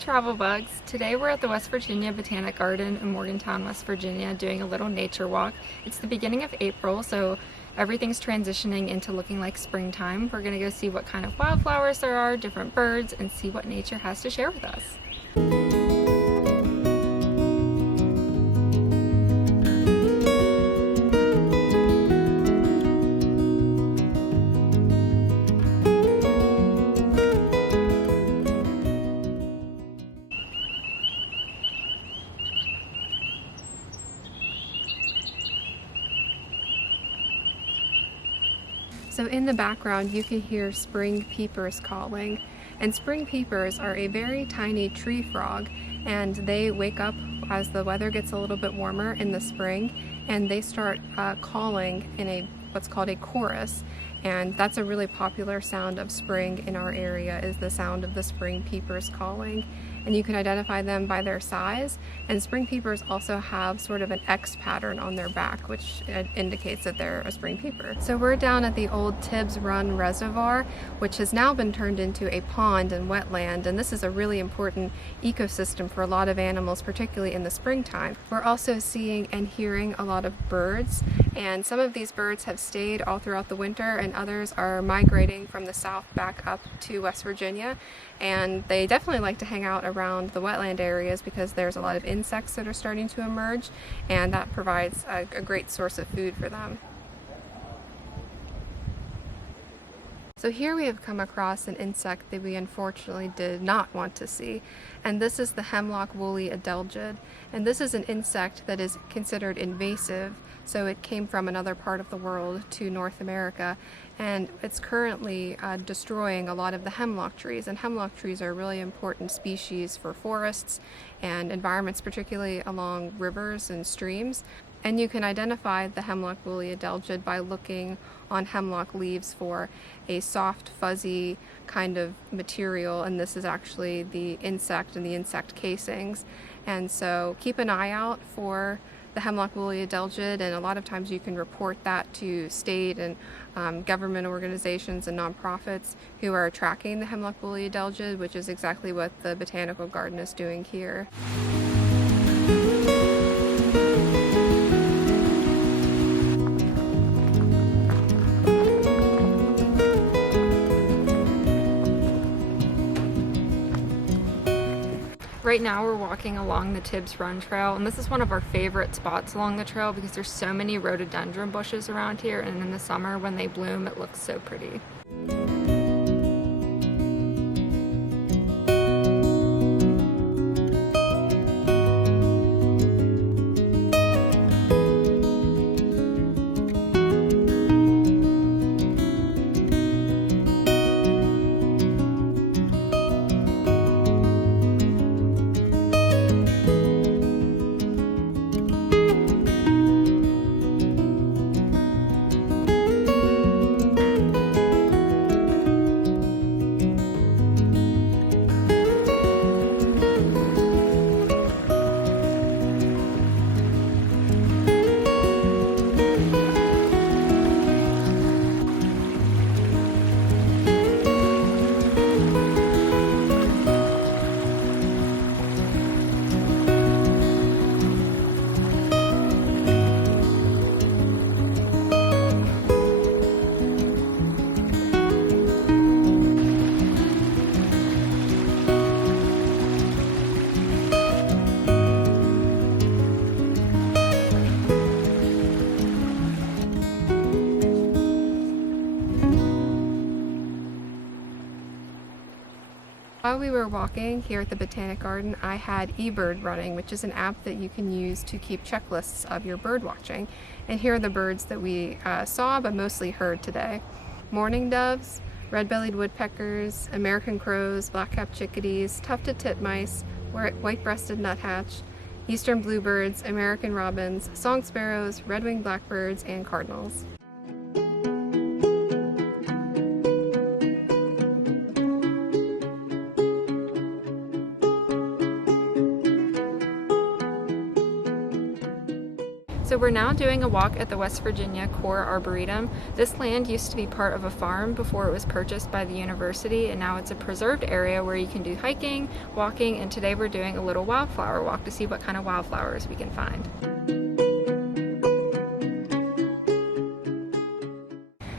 travel bugs. Today we're at the West Virginia Botanic Garden in Morgantown, West Virginia, doing a little nature walk. It's the beginning of April, so everything's transitioning into looking like springtime. We're gonna go see what kind of wildflowers there are, different birds, and see what nature has to share with us. So in the background you can hear spring peepers calling, and spring peepers are a very tiny tree frog, and they wake up as the weather gets a little bit warmer in the spring, and they start calling in what's called a chorus. And that's a really popular sound of spring in our area, is the sound of the spring peepers calling. And you can identify them by their size, and spring peepers also have sort of an X pattern on their back, which indicates that they're a spring peeper. So we're down at the old Tibbs Run Reservoir, which has now been turned into a pond and wetland, and this is a really important ecosystem for a lot of animals, particularly in the springtime. We're also seeing and hearing a lot of birds, and some of these birds have stayed all throughout the winter, and others are migrating from the south back up to West Virginia, and they definitely like to hang out around the wetland areas because there's a lot of insects that are starting to emerge, and that provides a great source of food for them. So here we have come across an insect that we unfortunately did not want to see, and this is the Hemlock woolly Adelgid. And this is an insect that is considered invasive, so it came from another part of the world to North America, and it's currently destroying a lot of the hemlock trees. And hemlock trees are a really important species for forests and environments, particularly along rivers and streams. And you can identify the Hemlock woolly Adelgid by looking on hemlock leaves for a soft, fuzzy kind of material, and this is actually the insect and the insect casings. And so keep an eye out for the Hemlock woolly Adelgid, and a lot of times you can report that to state and government organizations and nonprofits who are tracking the Hemlock woolly Adelgid, which is exactly what the Botanical Garden is doing here. Right now we're walking along the Tibbs Run Trail, and this is one of our favorite spots along the trail because there's so many rhododendron bushes around here, and in the summer when they bloom it looks so pretty. While we were walking here at the Botanic Garden, I had eBird running, which is an app that you can use to keep checklists of your bird watching. And here are the birds that we saw, but mostly heard today. Mourning doves, red-bellied woodpeckers, American crows, black-capped chickadees, tufted titmice, white-breasted nuthatch, eastern bluebirds, American robins, song sparrows, red-winged blackbirds, and cardinals. So we're now doing a walk at the West Virginia Core Arboretum. This land used to be part of a farm before it was purchased by the university, and now it's a preserved area where you can do hiking, walking, and today we're doing a little wildflower walk to see what kind of wildflowers we can find.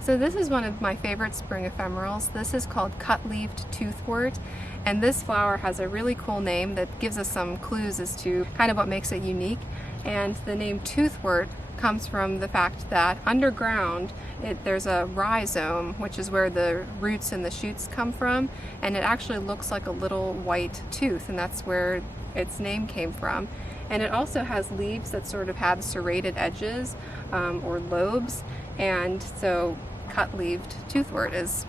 So this is one of my favorite spring ephemerals. This is called cut-leaved toothwort, and this flower has a really cool name that gives us some clues as to kind of what makes it unique. And the name toothwort comes from the fact that underground there's a rhizome, which is where the roots and the shoots come from, and it actually looks like a little white tooth, and that's where its name came from. And it also has leaves that sort of have serrated edges or lobes, and so cut-leaved toothwort is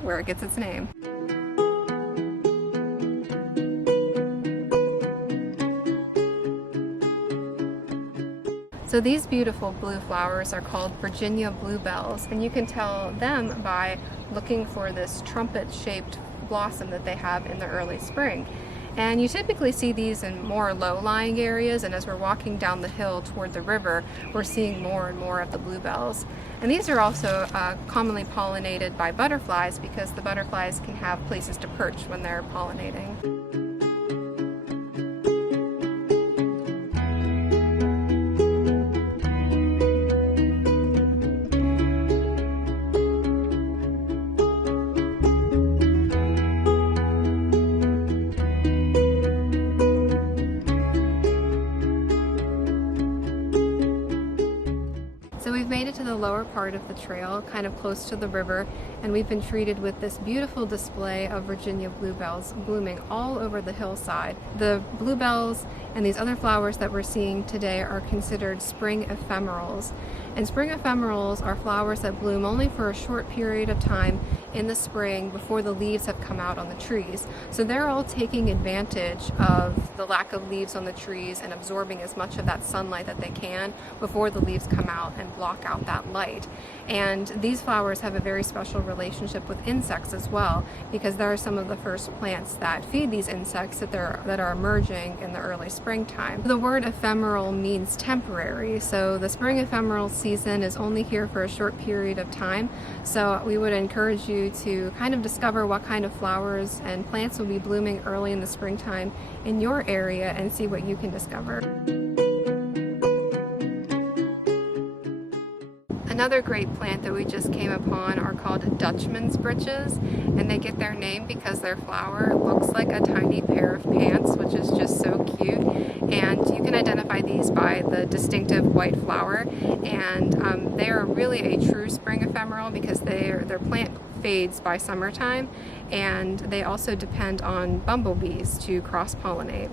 where it gets its name. So these beautiful blue flowers are called Virginia bluebells, and you can tell them by looking for this trumpet-shaped blossom that they have in the early spring. And you typically see these in more low-lying areas, and as we're walking down the hill toward the river, we're seeing more and more of the bluebells. And these are also commonly pollinated by butterflies because the butterflies can have places to perch when they're pollinating. So we've made it to the lower part of the trail, kind of close to the river, and we've been treated with this beautiful display of Virginia bluebells blooming all over the hillside. The bluebells and these other flowers that we're seeing today are considered spring ephemerals. And spring ephemerals are flowers that bloom only for a short period of time in the spring before the leaves have come out on the trees. So they're all taking advantage of the lack of leaves on the trees and absorbing as much of that sunlight that they can before the leaves come out and block out that light. And these flowers have a very special relationship with insects as well, because there are some of the first plants that feed these insects that are emerging in the early springtime. The word ephemeral means temporary, so the spring ephemeral season is only here for a short period of time. So we would encourage you to kind of discover what kind of flowers and plants will be blooming early in the springtime in your area and see what you can discover. Another great plant that we just came upon are called Dutchmans Britches, and they get their name because their flower looks like a tiny pair of pants, which is just so cute. And you can identify these by the distinctive white flower, and they are really a true spring ephemeral because their plant fades by summertime, and they also depend on bumblebees to cross-pollinate.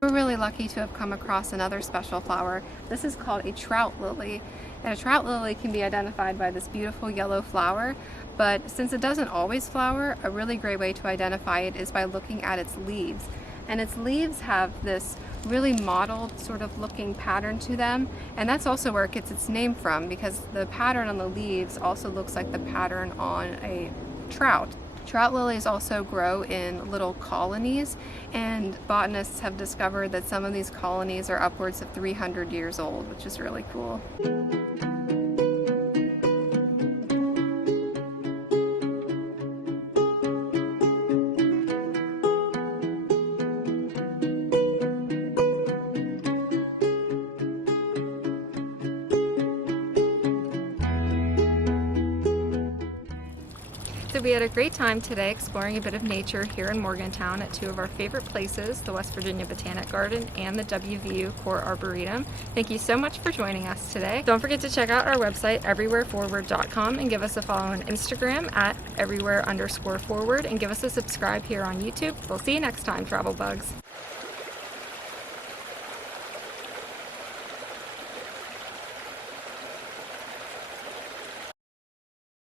We're really lucky to have come across another special flower. This is called a trout lily, and a trout lily can be identified by this beautiful yellow flower, but since it doesn't always flower, a really great way to identify it is by looking at its leaves. And its leaves have this really mottled sort of looking pattern to them, and that's also where it gets its name from, because the pattern on the leaves also looks like the pattern on a trout. Trout lilies also grow in little colonies, and botanists have discovered that some of these colonies are upwards of 300 years old, which is really cool. So we had a great time today exploring a bit of nature here in Morgantown at two of our favorite places, the West Virginia Botanic Garden and the WVU Core Arboretum. Thank you so much for joining us today. Don't forget to check out our website, everywhereforward.com, and give us a follow on Instagram at everywhere_forward, and give us a subscribe here on YouTube. We'll see you next time, travel bugs.